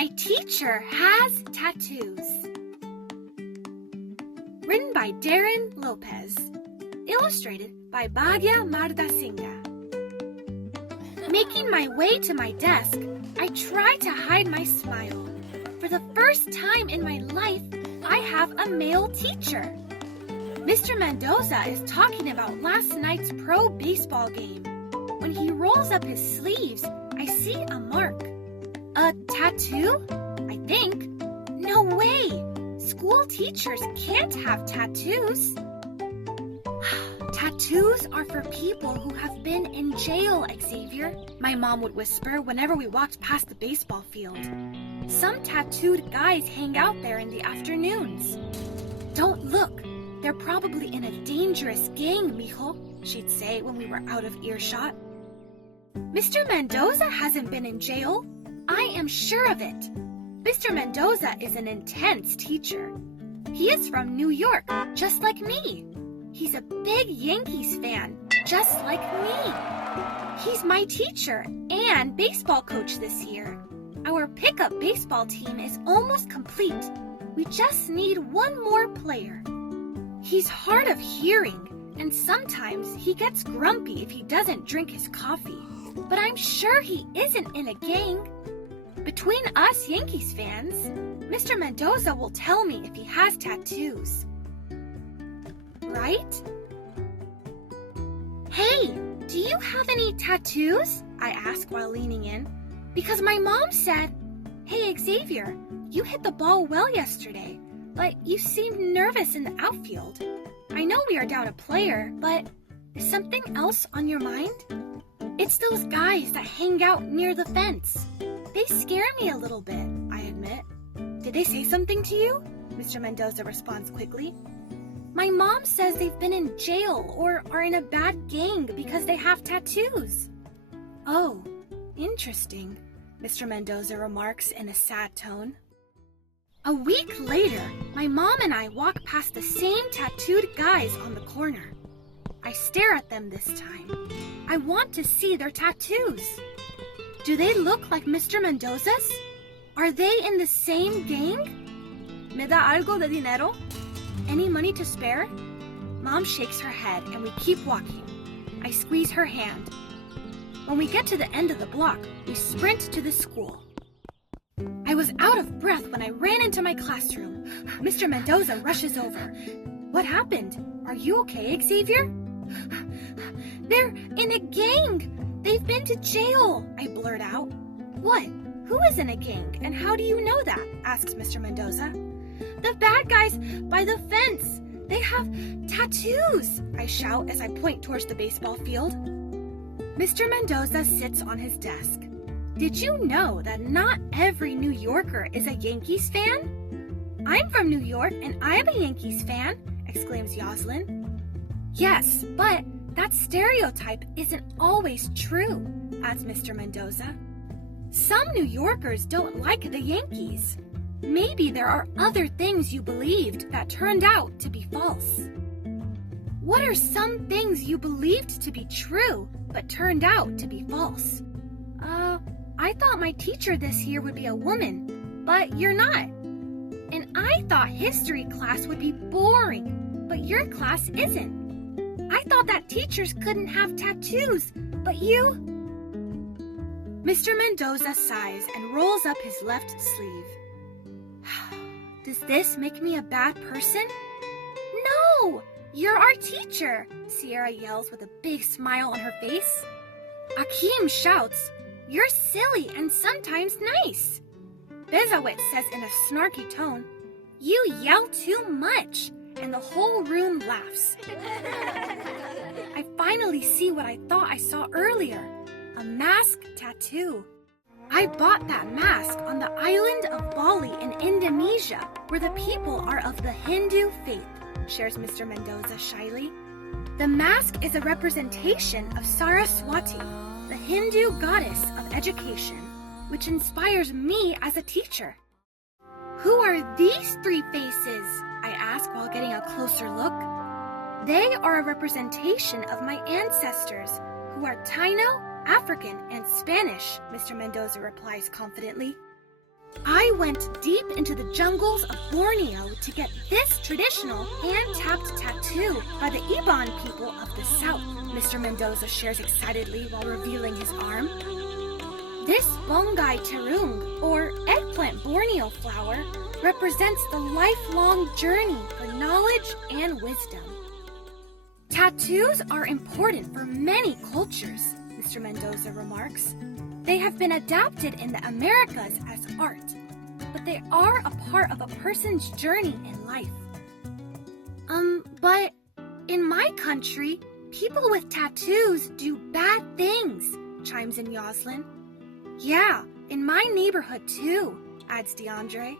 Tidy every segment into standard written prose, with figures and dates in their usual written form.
My teacher has tattoos. Written by Darren López. Illustrated by Bhagya Mardasinga. Making my way to my desk, I try to hide my smile. For the first time in my life, I have a male teacher. Mr. Mendoza is talking about last night's pro baseball game. When he rolls up his sleeves, I see a mark. A tattoo? I think. No way! School teachers can't have tattoos. Tattoos are for people who have been in jail, Xavier, my mom would whisper whenever we walked past the baseball field. Some tattooed guys hang out there in the afternoons. Don't look. They're probably in a dangerous gang, mijo, she'd say when we were out of earshot. Mr. Mendoza hasn't been in jail. I am sure of it. Mr. Mendoza is an intense teacher. He is from New York, just like me. He's a big Yankees fan, just like me. He's my teacher and baseball coach this year. Our pickup baseball team is almost complete. We just need one more player. He's hard of hearing, and sometimes he gets grumpy if he doesn't drink his coffee. But I'm sure he isn't in a gang. Between us Yankees fans, Mr. Mendoza will tell me if he has tattoos. Right? Hey, do you have any tattoos? I ask while leaning in. Because my mom said, "Hey Xavier, you hit the ball well yesterday, but you seemed nervous in the outfield. I know we are down a player, but is something else on your mind?" It's those guys that hang out near the fence. They scare me a little bit, I admit. Did they say something to you? Mr. Mendoza responds quickly. My mom says they've been in jail or are in a bad gang because they have tattoos. Oh, interesting, Mr. Mendoza remarks in a sad tone. A week later, my mom and I walk past the same tattooed guys on the corner. I stare at them this time. I want to see their tattoos. Do they look like Mr. Mendoza's? Are they in the same gang? ¿Me da algo de dinero? Any money to spare? Mom shakes her head and we keep walking. I squeeze her hand. When we get to the end of the block, we sprint to the school. I was out of breath when I ran into my classroom. Mr. Mendoza rushes over. What happened? Are you okay, Xavier? They're in a gang. They've been to jail, I blurt out. What? Who is in a gang, and how do you know that? Asks Mr. Mendoza. The bad guys by the fence. They have tattoos, I shout as I point towards the baseball field. Mr. Mendoza sits on his desk. Did you know that not every New Yorker is a Yankees fan? I'm from New York and I'm a Yankees fan, exclaims Yoslin. Yes, but that stereotype isn't always true, adds Mr. Mendoza. Some New Yorkers don't like the Yankees. Maybe there are other things you believed that turned out to be false. What are some things you believed to be true but turned out to be false? I thought my teacher this year would be a woman, but you're not. And I thought history class would be boring, but your class isn't. I thought that teachers couldn't have tattoos, but you... Mr. Mendoza sighs and rolls up his left sleeve. Does this make me a bad person? No! You're our teacher, Sierra yells with a big smile on her face. Akeem shouts, "You're silly and sometimes nice." Bezawit says in a snarky tone, "You yell too much," and the whole room laughs. I finally see what I thought I saw earlier, a mask tattoo. I bought that mask on the island of Bali in Indonesia, where the people are of the Hindu faith, shares Mr. Mendoza shyly. The mask is a representation of Saraswati, the Hindu goddess of education, which inspires me as a teacher. Who are these three faces? I ask while getting a closer look. They are a representation of my ancestors, who are Taino, African, and Spanish, Mr. Mendoza replies confidently. I went deep into the jungles of Borneo to get this traditional hand-tapped tattoo by the Iban people of the south, Mr. Mendoza shares excitedly while revealing his arm. This bonggai terung, or eggplant Borneo flower, represents the lifelong journey for knowledge and wisdom. Tattoos are important for many cultures, Mr. Mendoza remarks. They have been adapted in the Americas as art, but they are a part of a person's journey in life. But in my country, people with tattoos do bad things, chimes in Yoslin. Yeah, in my neighborhood too, adds DeAndre.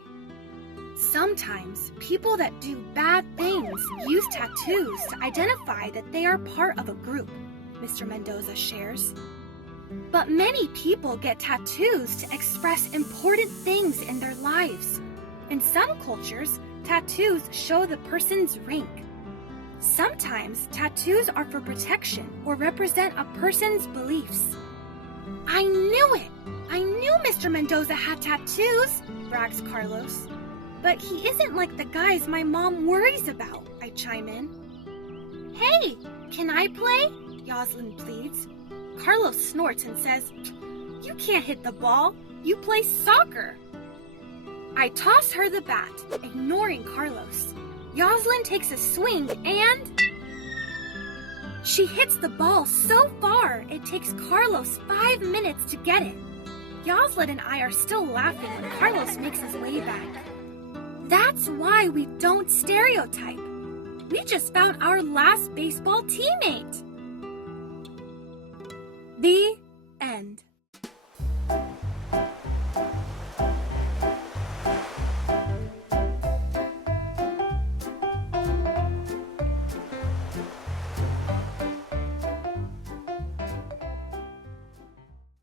Sometimes people that do bad things use tattoos to identify that they are part of a group, Mr. Mendoza shares. But many people get tattoos to express important things in their lives. In some cultures, tattoos show the person's rank. Sometimes tattoos are for protection or represent a person's beliefs. I knew it! I knew Mr. Mendoza had tattoos, brags Carlos. But he isn't like the guys my mom worries about, I chime in. Hey, can I play? Yoslin pleads. Carlos snorts and says, You can't hit the ball. You play soccer. I toss her the bat, ignoring Carlos. Yoslin takes a swing and... She hits the ball so far, it takes Carlos 5 minutes to get it. Yoslin and I are still laughing when Carlos makes his way back. That's why we don't stereotype. We just found our last baseball teammate. The